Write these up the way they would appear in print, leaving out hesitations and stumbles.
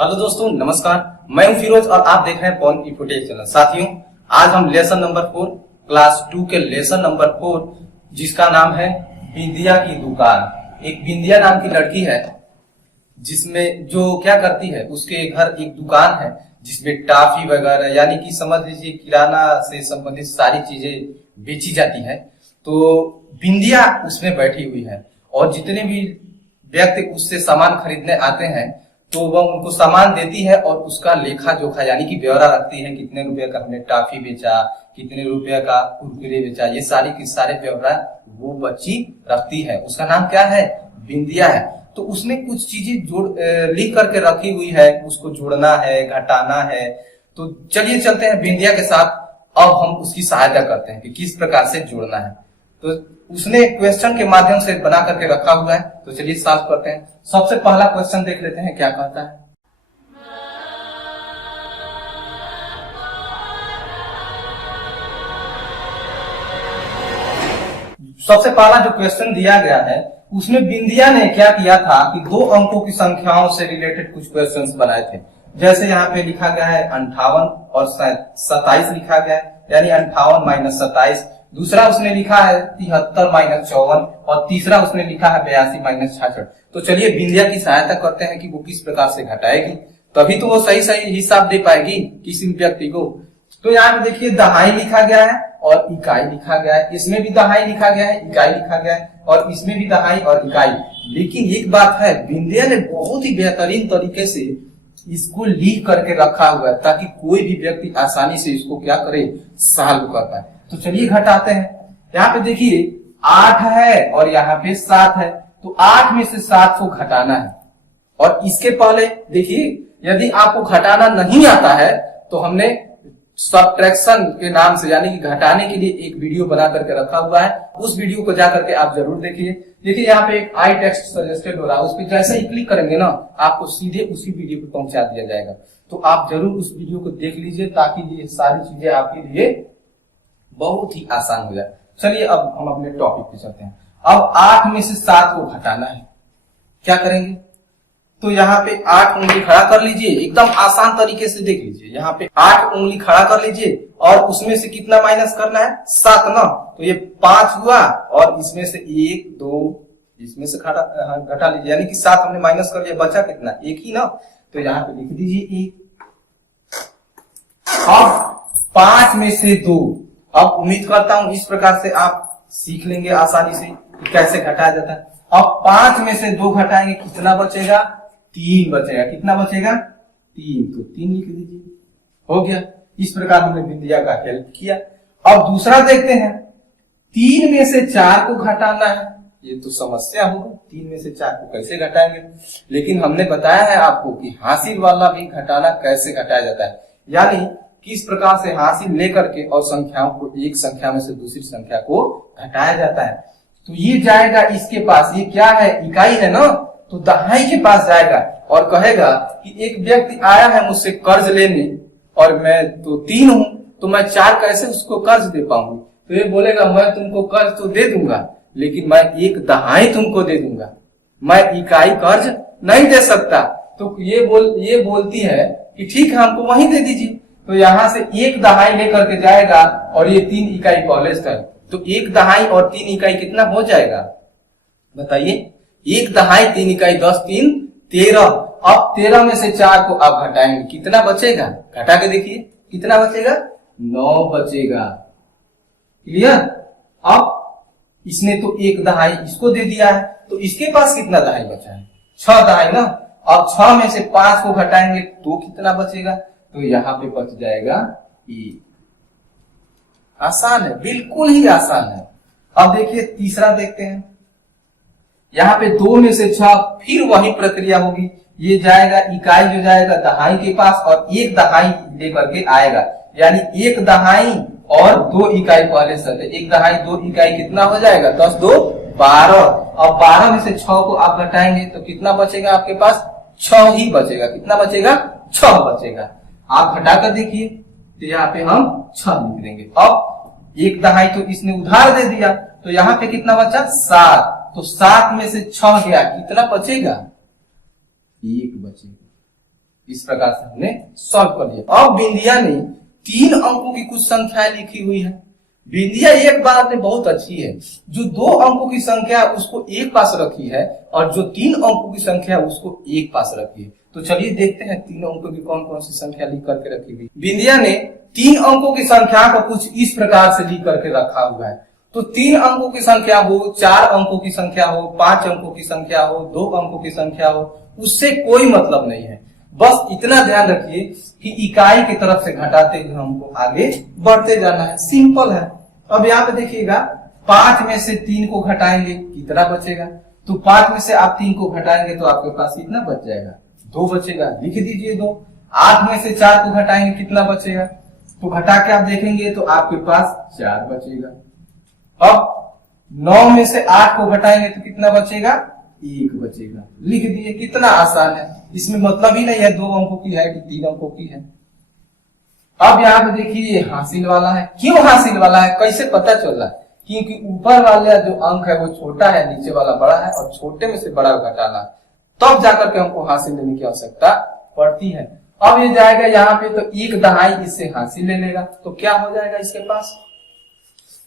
Hello दोस्तों, नमस्कार। मैं हूं फिरोज और आप देख रहे हैं पॉन इन्फोटेक चैनल। साथियों, आज हम लेसन नंबर 4 क्लास 2 के लेसन नंबर 4 जिसका नाम है बिंदिया की दुकान। एक बिंदिया नाम की लड़की है जिसमें जो क्या करती है, उसके घर एक दुकान है जिसमें टॉफी वगैरह यानी कि समझ लीजिए किराना से संबंधित सारी चीजें बेची जाती है। तो बिंदिया उसमें बैठी हुई है और जितने भी व्यक्ति उससे सामान खरीदने आते हैं तो वह उनको सामान देती है और उसका लेखा जोखा यानी कि ब्यौरा रखती है। कितने रुपए का हमने टॉफी बेचा, कितने रुपए का कुरकुरे बेचा, ये सारी की सारे ब्यौरा वो बच्ची रखती है। उसका नाम क्या है? बिंदिया है। तो उसने कुछ चीजें जोड़ लिख करके रखी हुई है, उसको जोड़ना है, घटाना है। तो चलिए चलते हैं बिंदिया के साथ। अब हम उसकी सहायता करते हैं कि किस प्रकार से जोड़ना है। तो उसने क्वेश्चन के माध्यम से बना करके रखा हुआ है, तो चलिए सॉल्व करते हैं। सबसे पहला क्वेश्चन देख लेते हैं क्या कहता है। सबसे पहला जो क्वेश्चन दिया गया है उसमें बिंदिया ने क्या किया था कि दो अंकों की संख्याओं से रिलेटेड कुछ क्वेश्चंस बनाए थे। जैसे यहाँ पे लिखा गया है 58 और 27 लिखा गया है, यानी 58 माइनस 27। दूसरा उसने लिखा है 73 माइनस 54 और तीसरा उसने लिखा है 82 माइनस 66। तो चलिए बिंदिया की सहायता करते हैं कि वो किस प्रकार से घटाएगी, तभी तो वो सही सही हिसाब दे पाएगी किसी व्यक्ति को। तो यहाँ पे देखिए दहाई लिखा गया है और इकाई लिखा गया है। इसमें भी दहाई लिखा गया है, इकाई लिखा गया है और इसमें भी दहाई और इकाई। लेकिन एक बात है, बिंदिया ने बहुत ही बेहतरीन तरीके से इसको लिख करके रखा हुआ है ताकि कोई भी व्यक्ति आसानी से इसको क्या करे, सॉल्व कर पाए। तो चलिए घटाते हैं। यहाँ पे देखिए 8 है और यहाँ पे 7 है, तो 8 में से 7 को घटाना है। और इसके पहले देखिए, यदि आपको घटाना नहीं आता है तो हमने सब्ट्रैक्शन के नाम से यानी कि घटाने के लिए एक वीडियो बना करके रखा हुआ है। उस वीडियो को जाकर के आप जरूर देखिए। देखिए यहाँ पे एक आई टेक्स्ट सजेस्टेड हो रहा है, उस पर जैसे ही क्लिक करेंगे ना, आपको सीधे उसी वीडियो पे पहुंचा दिया जाएगा। तो आप जरूर उस वीडियो को देख लीजिए ताकि ये सारी चीजें आपके लिए बहुत ही आसान हो जाए। चलिए अब हम अपने टॉपिक पे चलते हैं। अब 8 में से 7 को घटाना है, क्या करेंगे? तो यहाँ पे 8 उंगली खड़ा कर लीजिए, एकदम आसान तरीके से देख लीजिए। यहाँ पे 8 उंगली खड़ा कर लीजिए और उसमें से कितना माइनस करना है? 7 ना। तो ये 5 हुआ और इसमें से 1 2 इसमें से घटा लीजिए, यानी कि 7 हमने माइनस कर लिया, बचा कितना? 1 ही ना। तो यहाँ पे लिख दीजिए 1। अब 5 में से 2, अब उम्मीद करता हूं इस प्रकार से आप सीख लेंगे आसानी से कि कैसे घटाया जाता है। अब 5 में से 2 घटाएंगे, कितना बचेगा? 3 बचेगा। कितना बचेगा? 3। तो 3 लिख दीजिए, हो गया। इस प्रकार हमने बिंदिया का हेल्प किया। अब दूसरा देखते हैं, 3 में से 4 को घटाना है। ये तो समस्या होगा, 3 में से 4 को कैसे घटाएंगे? लेकिन हमने बताया है आपको कि हासिल वाला भी घटाना कैसे घटाया जाता है, यानी किस प्रकार से हासिल लेकर के और संख्याओं को एक संख्या में से दूसरी संख्या को घटाया जाता है। तो ये जाएगा इसके पास, ये क्या है? इकाई है ना। तो दहाई के पास जाएगा और कहेगा कि एक व्यक्ति आया है मुझसे कर्ज लेने और मैं तो 3 हूं, तो मैं 4 कैसे उसको कर्ज दे पाऊंगी? तो ये बोलेगा मैं तुमको कर्ज तो दे दूंगा, लेकिन मैं एक दहाई तुमको दे दूंगा, मैं इकाई कर्ज नहीं दे सकता। तो ये बोलती है कि ठीक है, हमको वहीं दे दीजिए। तो यहाँ से 1 दहाई लेकर के जाएगा और ये 3 इकाई कॉलेज का। तो 1 दहाई और 3 इकाई कितना हो जाएगा बताइए? 1 दहाई 3 इकाई 10 3 13। अब 13 में से 4 को आप घटाएंगे, कितना बचेगा? घटा के देखिए कितना बचेगा? 9 बचेगा। क्लियर? अब इसने तो 1 दहाई इसको दे दिया है, तो इसके पास कितना दहाई बचा है? 6 दहाई ना। अब 6 में से 5 को घटाएंगे तो कितना बचेगा? तो यहाँ पे बच जाएगा 1। आसान है, बिल्कुल ही आसान है। अब देखिए तीसरा देखते हैं। यहाँ पे 2 में से 6, फिर वही प्रक्रिया होगी। ये जाएगा, इकाई जो जाएगा दहाई के पास और 1 दहाई लेकर के आएगा, यानी 1 दहाई और 2 इकाई पहले से। 1 दहाई 2 इकाई कितना हो जाएगा? 10 2 12। अब 12 में से 6 को आप घटाएंगे तो कितना बचेगा आपके पास? 6 ही बचेगा। कितना बचेगा? 6 बचेगा। आप घटा कर देखिए, तो यहाँ पे हम 6 लिख देंगे। अब 1 दहाई तो इसने उधार दे दिया, तो यहाँ पे कितना बचा? 7। तो 7 में से 6 गया, कितना बचेगा? 1 बचेगा। इस प्रकार से हमने सॉल्व कर लिया। अब बिंदिया ने 3 अंकों की कुछ संख्याएं लिखी हुई है। बिंदिया एक बात में बहुत अच्छी है, जो 2 अंकों की संख्या उसको एक पास रखी है और जो 3 अंकों की संख्या उसको एक पास रखी है। तो चलिए देखते हैं 3 अंकों की कौन कौन सी संख्या लिख करके रखी हुई। बिंदिया ने 3 अंकों की संख्या को कुछ इस प्रकार से लिख करके रखा हुआ है। तो 3 अंकों की संख्या हो, 4 अंकों की संख्या हो, 5 अंकों की संख्या हो, 2 अंकों की संख्या हो, उससे कोई मतलब नहीं है। बस इतना ध्यान रखिए कि इकाई की तरफ से घटाते हुए हमको आगे बढ़ते जाना है। सिंपल है। अब यहाँ पे देखिएगा 5 में से 3 को घटाएंगे कितना बचेगा, तो 5 में से आप 3 को घटाएंगे तो आपके पास कितना बच जाएगा, 2 बचेगा। लिख दीजिए 2। 8 में से 4 को घटाएंगे कितना बचेगा, तो घटा के आप देखेंगे तो आपके पास 4 बचेगा। अब 9 में से 8 को घटाएंगे तो कितना बचेगा, 1 बचेगा। लिख दिए। कितना आसान है, इसमें मतलब ही नहीं है 2 अंकों की है कि 3 अंकों की है। अब यहाँ पे देखिए ये हासिल वाला है। क्यों हासिल वाला है, कैसे पता चल रहा है, क्योंकि ऊपर वाला जो अंक है वो छोटा है, नीचे वाला बड़ा है और छोटे में से बड़ा घटाना है, तब जाकर के हमको हासिल लेने की आवश्यकता पड़ती है। अब ये जाएगा यहाँ पे तो 1 दहाई इससे हासिल ले लेगा, तो क्या हो जाएगा इसके पास,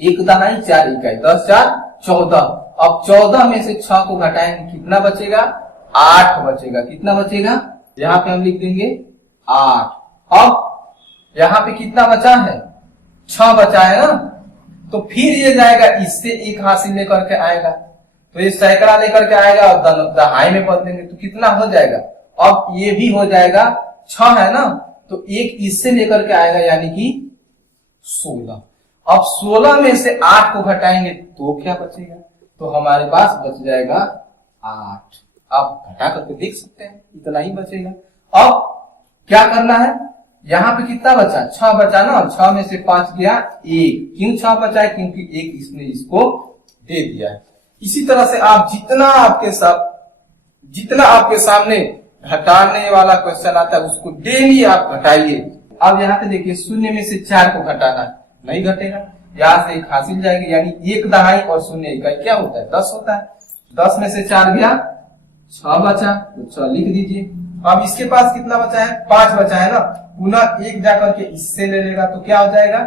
1 दहाई 4 इकाई, 10 4 14। अब 14 में से 6 को घटाएंगे कितना बचेगा, 8 बचेगा। कितना बचेगा, यहाँ पे हम लिख देंगे 8। अब यहाँ पे कितना बचा है, 6 बचा है ना, तो फिर ये जाएगा इससे 1 हासिल लेकर के आएगा, तो ये सैकड़ा लेकर के आएगा और दहाई में बदलेंगे तो कितना हो जाएगा। अब ये भी हो जाएगा, 6 है ना, तो 1 इससे लेकर के आएगा यानी कि 16। अब 16 में से 8 को घटाएंगे तो क्या बचेगा, तो हमारे पास बच जाएगा 8। आप घटा करके देख सकते हैं, इतना ही बचेगा। अब क्या करना है, यहाँ पे कितना बचा, 6 बचा ना, 6 में से 5 गया 1। क्यों 6 बचा है, क्योंकि 1 इसने इसको दे दिया है। इसी तरह से आप जितना आपके सामने घटाने वाला क्वेश्चन आता है उसको डेली आप घटाइए। अब यहाँ पे देखिए 0 में से 4 को घटाना है, नहीं घटेगा, यहाँ से 1 हासिल जाएगी, यानी 1 दहाई और 0 इकाई क्या होता है, 10 होता है। 10 में से 4 गया, 6 बचा, तो 6 लिख दीजिए। अब इसके पास कितना बचा है, 5 बचा है ना, पुनः 1 जाकर के इससे ले लेगा तो क्या हो जाएगा,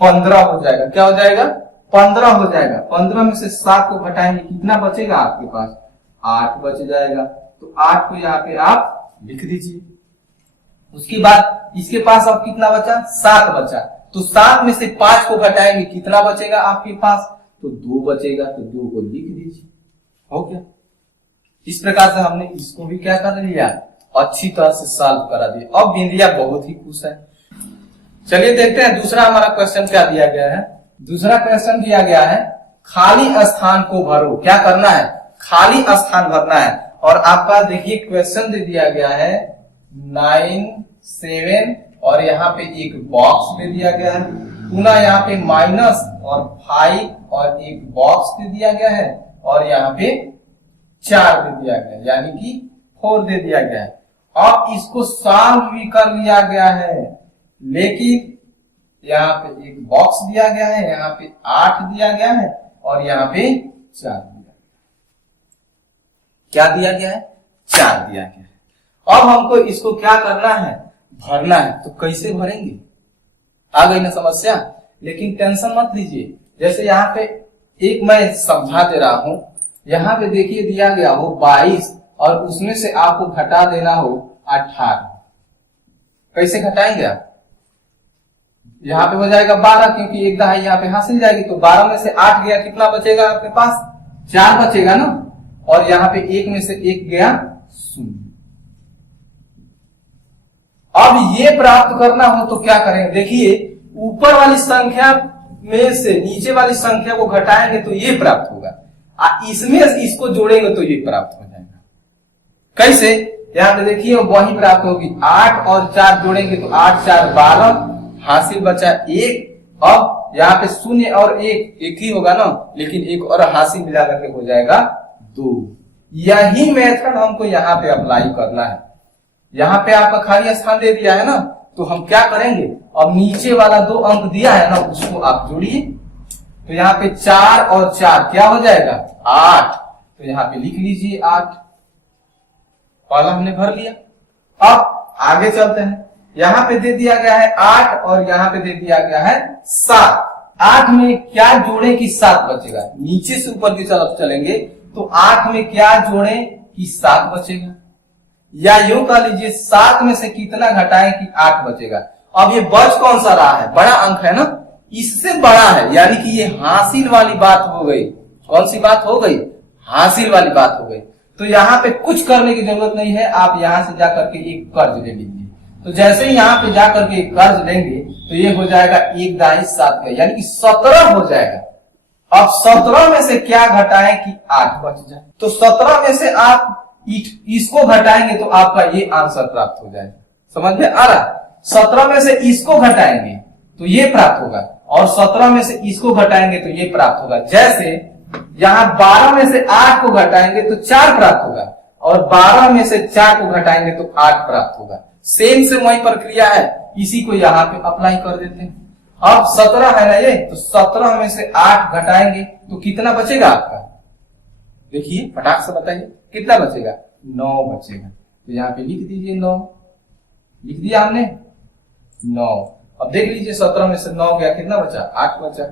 15 हो जाएगा। क्या हो जाएगा, 15 हो जाएगा। 15 में से 7 को घटाएंगे कितना बचेगा, आपके पास 8 बच जाएगा। तो 8 को यहाँ पे आप लिख दीजिए। उसके बाद इसके पास अब कितना बचा, 7 बचा, तो 7 में से 5 को घटाएंगे कितना बचेगा आपके पास, तो 2 बचेगा, तो 2 को लिख दीजिए। हो गया। इस प्रकार से हमने इसको भी क्या कर लिया, अच्छी तरह से सॉल्व करा दिया। अब बिंदिया बहुत ही खुश है। चलिए देखते हैं दूसरा हमारा क्वेश्चन क्या दिया गया है। दूसरा क्वेश्चन दिया गया है, खाली स्थान को भरो। क्या करना है, खाली स्थान भरना है। और आपका देखिए क्वेश्चन दे दिया गया है 9 7 और यहाँ पे एक बॉक्स दे दिया गया है, पुनः यहाँ पे माइनस और 5 और एक बॉक्स दे दिया गया है और यहाँ पे 4 दे दिया गया है, यानी कि 4 दे दिया गया है। अब इसको सॉल्व भी कर लिया गया है, लेकिन यहाँ पे एक बॉक्स दिया गया है, यहाँ पे 8 दिया गया है और यहाँ पे 4 दिया गया। क्या दिया गया है, 4 दिया गया है। अब हमको इसको क्या करना है, भरना है। तो कैसे भरेंगे, आ गई ना समस्या। लेकिन टेंशन मत लीजिए, जैसे यहाँ पे एक मैं समझा दे रहा हूं, यहाँ पे देखिए दिया गया हो 22 और उसमें से आपको घटा देना हो 18। कैसे घटाएंगे आप, यहाँ पे हो जाएगा 12, क्योंकि 1 दहाई यहाँ पे हासिल जाएगी, तो 12 में से 8 गया, कितना बचेगा आपके पास, 4 बचेगा ना, और यहाँ पे 1 में से 1 गया 0। अब ये प्राप्त करना हो तो क्या करेंगे, देखिए ऊपर वाली संख्या में से नीचे वाली संख्या को घटाएंगे तो ये प्राप्त होगा, इसमें इसको जोड़ेंगे तो ये प्राप्त हो जाएगा। कैसे, यहाँ पे देखिए वही प्राप्त होगी, 8 और 4 जोड़ेंगे तो 8 4 12, हासिल बचा 1। अब यहाँ पे 0 और 1 ही होगा ना, लेकिन एक और हासिल मिला करके हो जाएगा 2। यही मेथड हमको यहाँ पे अप्लाई करना है। यहाँ पे आपका खाली स्थान दे दिया है ना, तो हम क्या करेंगे, अब नीचे वाला 2 अंक दिया है ना उसको आप जोड़िए। तो यहाँ पे 4 और 4 क्या हो जाएगा 8, तो यहाँ पे लिख लीजिए 8। पहला हमने भर लिया। अब आगे चलते हैं। यहाँ पे दे दिया गया है 8 और यहाँ पे दे दिया गया है 7। 8 में क्या जोड़े कि 7 बचेगा? नीचे से ऊपर की तरफ चलेंगे तो 8 में क्या जोड़े कि 7 बचेगा, या यूं कह लीजिए 7 में से कितना घटाएं कि 8 बचेगा। अब ये बच कौन सा रहा है? बड़ा अंक है ना, इससे बड़ा है, यानी कि ये हासिल वाली बात हो गई। कौन सी बात हो गई? हासिल वाली बात हो गई। तो यहाँ पे कुछ करने की जरूरत नहीं है, आप यहाँ से जाकर के एक कर्ज ले लीजिए। तो जैसे ही यहाँ पे जाकर के एक कर्ज लेंगे तो ये हो जाएगा 1 दाई 7 का, यानी कि 17 हो जाएगा। अब 17 में से क्या घटाएं कि 8 बच जाए। तो 17 में से आप इसको घटाएंगे तो आपका ये आंसर प्राप्त हो जाएगा। समझ में आ रहा? 17 में से इसको घटाएंगे तो ये प्राप्त होगा, और 17 में से इसको घटाएंगे तो ये प्राप्त होगा। जैसे यहाँ 12 में से 8 को घटाएंगे तो 4 प्राप्त होगा, और 12 में से 4 को घटाएंगे तो 8 प्राप्त होगा। सेम से वही प्रक्रिया है, इसी को यहाँ पे अप्लाई कर देते हैं। अब 17 है ना ये, तो 17 में से 8 घटाएंगे तो कितना बचेगा आपका? देखिए फटाक से बताइए कितना बचेगा? 9 बचेगा। तो यहाँ पे लिख दीजिए 9, लिख दिया हमने 9। अब देख लीजिए 17 में से 9 गया, कितना बचा? 8 बचा।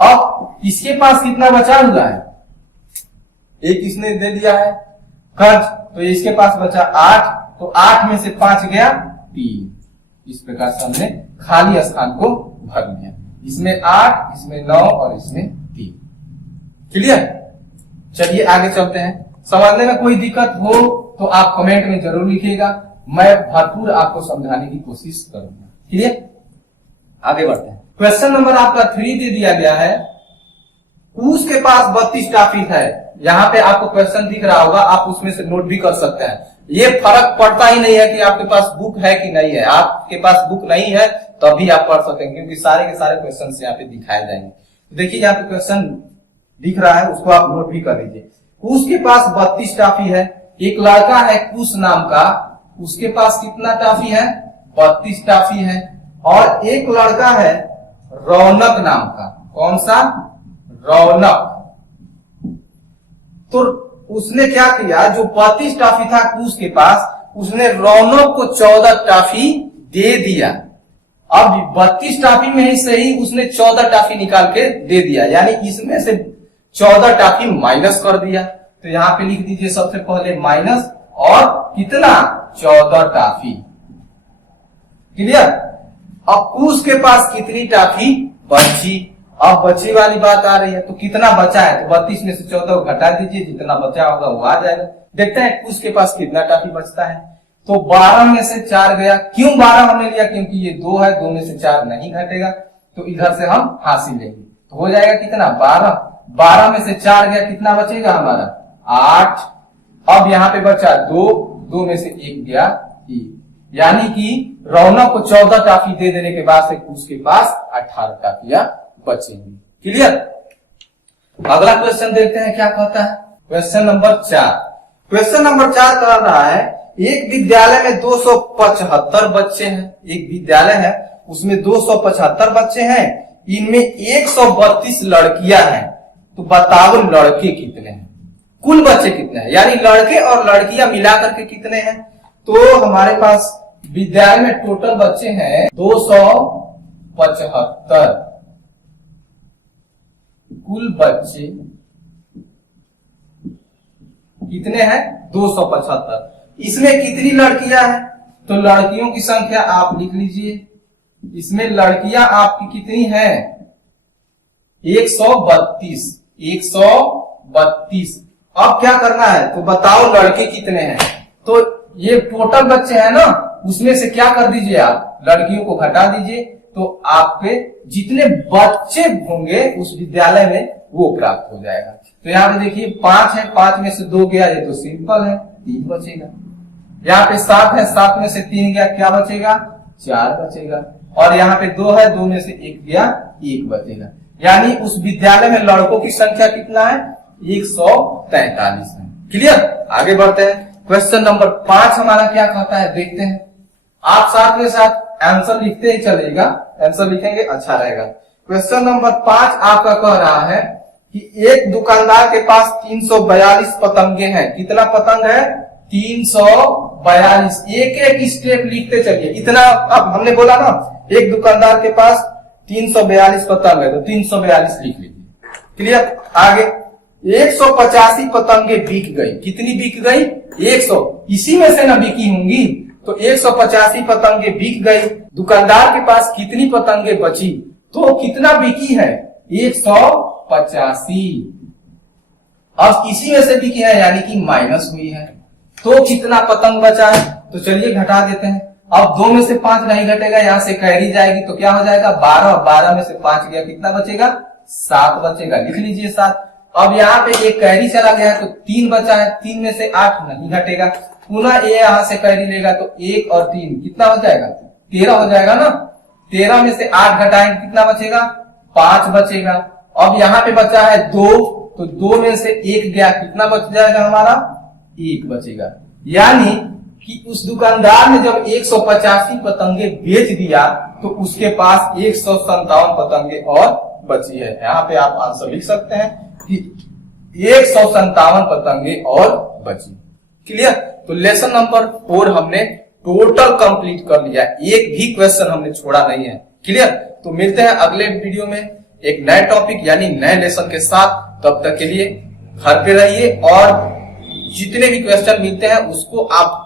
अब इसके पास कितना बचा हुआ है? एक इसने दे दिया है कर्ज, तो इसके पास बचा 8, तो 8 में से 5 गया 3। इस प्रकार से हमने खाली स्थान को भर लिया। इसमें 8, इसमें 9 और इसमें 3। क्लियर? चलिए आगे चलते हैं। समझने में कोई दिक्कत हो तो आप कमेंट में जरूर लिखिएगा, मैं भरपूर आपको समझाने की कोशिश करूंगा। क्लियर? आगे बढ़ते हैं। क्वेश्चन नंबर आपका 3 दे दिया गया है। कूस के पास 32 टॉफी है। यहाँ पे आपको क्वेश्चन दिख रहा होगा, आप उसमें से नोट भी कर सकते हैं। ये फर्क पड़ता ही नहीं है कि आपके पास बुक है कि नहीं है। आपके पास बुक नहीं है तो भी आप पढ़ सकते हैं, क्योंकि सारे के सारे क्वेश्चन यहाँ पे दिखाए जाएंगे। तो देखिए यहाँ पे क्वेश्चन दिख रहा है, उसको आप नोट भी कर लीजिए। कूस के पास 32 टॉफी है। एक लड़का है कूस नाम का, उसके पास कितना टॉफी है? 32 टॉफी है। और एक लड़का है रौनक नाम का। कौन सा? रौनक। तो उसने क्या किया, जो 32 टॉफी था कूस के पास, उसने रौनक को 14 टॉफी दे दिया। अब 32 टॉफी में ही सही उसने 14 टॉफी निकाल के दे दिया, यानी इसमें से 14 टॉफी माइनस कर दिया। तो यहाँ पे लिख दीजिए सबसे पहले माइनस, और कितना? 14 टॉफी। क्लियर? अब कूस के पास कितनी टॉफी बची? अब बची वाली बात आ रही है, तो कितना बचा है? तो 32 में से 14 को घटा दीजिए, जितना बचा होगा वो आ जाएगा। देखते हैं कूस के पास कितना टॉफी बचता है। तो 12 में से 4 गया। क्यों 12 हमने लिया? क्योंकि ये 2 है, 2 में से 4 नहीं घटेगा, तो इधर से हम हासिल लेंगे। तो हो जाएगा कितना? 12। 12 में से 4 गया, कितना बचेगा हमारा? 8। अब यहाँ पे बचा 2, 2 में से 1 गया 1, यानी कि रौनक को 14 टॉफी दे देने के बाद से उसके पास 18 टॉफियां बचेंगी। क्लियर? अगला क्वेश्चन देखते हैं क्या कहता है। Question number 4। क्वेश्चन नंबर 4 कह रहा है, एक विद्यालय में 275 बच्चे हैं। एक विद्यालय है, उसमें 275 बच्चे हैं, इनमें 132 लड़कियां हैं। तो बताओ लड़के कितने हैं? कुल बच्चे कितने हैं, यानी लड़के और लड़कियां मिलाकर के कितने हैं? तो हमारे पास विद्यालय में टोटल बच्चे हैं 275। कुल बच्चे कितने हैं? 275। इसमें कितनी लड़कियां हैं? तो लड़कियों की संख्या आप लिख लीजिए। इसमें लड़कियां आपकी कितनी हैं? 132। 132। अब क्या करना है? तो बताओ लड़के कितने हैं। तो ये टोटल बच्चे हैं ना, उसमें से क्या कर दीजिए आप? लड़कियों को घटा दीजिए, तो आपके जितने बच्चे होंगे उस विद्यालय में वो प्राप्त हो जाएगा। तो यहाँ पे देखिए 5 है, 5 में से 2 गया, ये तो सिंपल है, 3 बचेगा। यहाँ पे 7 है, 7 में से 3 गया, क्या बचेगा? 4 बचेगा। और यहाँ पे 2 है, 2 में से 1 गया, 1 बचेगा। यानी उस विद्यालय में लड़कों की संख्या कितना है? 143 है। क्लियर? आगे बढ़ते हैं। क्वेश्चन नंबर 5 हमारा क्या कहता है देखते हैं। आप साथ में साथ आंसर लिखते ही चलेगा, आंसर लिखेंगे अच्छा रहेगा। क्वेश्चन नंबर 5 आपका कह रहा है कि एक दुकानदार के पास 342 पतंगे हैं। कितना पतंग है? 342। एक एक स्टेप लिखते चलिए। इतना अब हमने बोला ना, एक दुकानदार के पास 342 पतंग है तो 342 लिख लीजिए। क्लियर। आगे 185 पतंगे बिक गई। कितनी बिक गई? 100। इसी में से ना बिकी होंगी, तो 185 पतंगे बिक गई। दुकानदार के पास कितनी पतंगे बची? तो कितना बिकी है? 185। अब इसी में से बिकी है यानी कि माइनस हुई है, तो कितना पतंग बचा है? तो चलिए घटा देते हैं। अब 2 में से 5 नहीं घटेगा, यहां से कैरी जाएगी तो क्या हो जाएगा? 12। 12 में से 5 गया, कितना बचेगा? 7 बचेगा। लिख लीजिए 7। अब यहाँ पे एक कैरी चला गया है तो 3 बचा है। 3 में से 8 नहीं घटेगा, पुनः ये यहां से कैरी लेगा तो 1 और 3 कितना हो जाएगा? 13 हो जाएगा ना। 13 में से 8 घटाएंगे, कितना बचेगा? 5 बचेगा। अब यहाँ पे बचा है 2, तो 2 में से 1 गया, कितना बच जाएगा हमारा? 1 बचेगा। यानी कि उस दुकानदार ने जब 185 पतंगे बेच दिया तो उसके पास 157 पतंगे और बची है। यहाँ पे आप आंसर लिख सकते हैं कि 157 पतंगे और बची। क्लियर। तो लेसन नंबर 4 हमने टोटल कंप्लीट कर लिया, एक भी क्वेश्चन हमने छोड़ा नहीं है। क्लियर। तो मिलते हैं अगले वीडियो में एक नए टॉपिक यानी नए लेसन के साथ। तब तक के लिए घर पे रहिए और जितने भी क्वेश्चन मिलते हैं उसको आप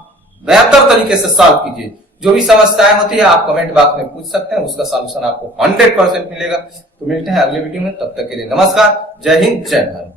बेहतर तरीके से सॉल्व कीजिए। जो भी समस्याएं होती है आप कमेंट बॉक्स में पूछ सकते हैं, उसका सॉल्यूशन आपको 100% मिलेगा। तो मिलते हैं अगले वीडियो में, तब तक के लिए नमस्कार, जय हिंद, जय भारत।